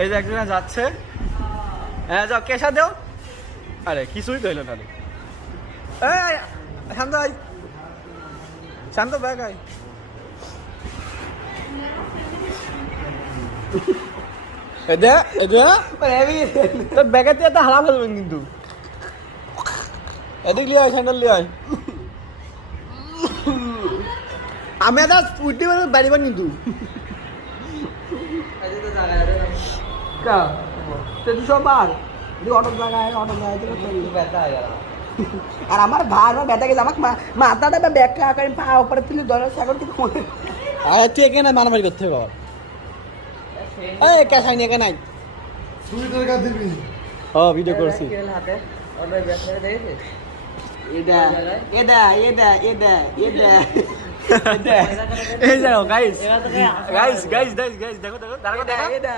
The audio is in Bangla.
এই যে একজনে যাচ্ছে। হ্যাঁ যাও কেশা দেও। আরে কিছুই কইল না রে। এই শান্ত আই, শান্ত ব্যাগ আই। এদে তোর ব্যাগেতে একটা হারা ফেলবেন কিন্তু। এদিক লিয়ে আয়, স্যান্ডেল লিয়ে আয়। আমি একটা উঠতে পারবো বাড়িবার কিন্তু। আর আমার ভাই ব্যথা গেছে আমাকে মাথাটা ব্যাখ্যা আকারে পা উপরে তুলে ধরে সাগর থেকে আরে তুই এখানে মারামারি করতে হবে বাবা। এই ক্যাশ আইনি এখানে নাই। সুইটার কাট দিবি। ও ভিডিও করছি। এটা এটা এটা এটা এটা এই যাও গাইস গাইস গাইস গাইস দেখো দেখো দেখো এটা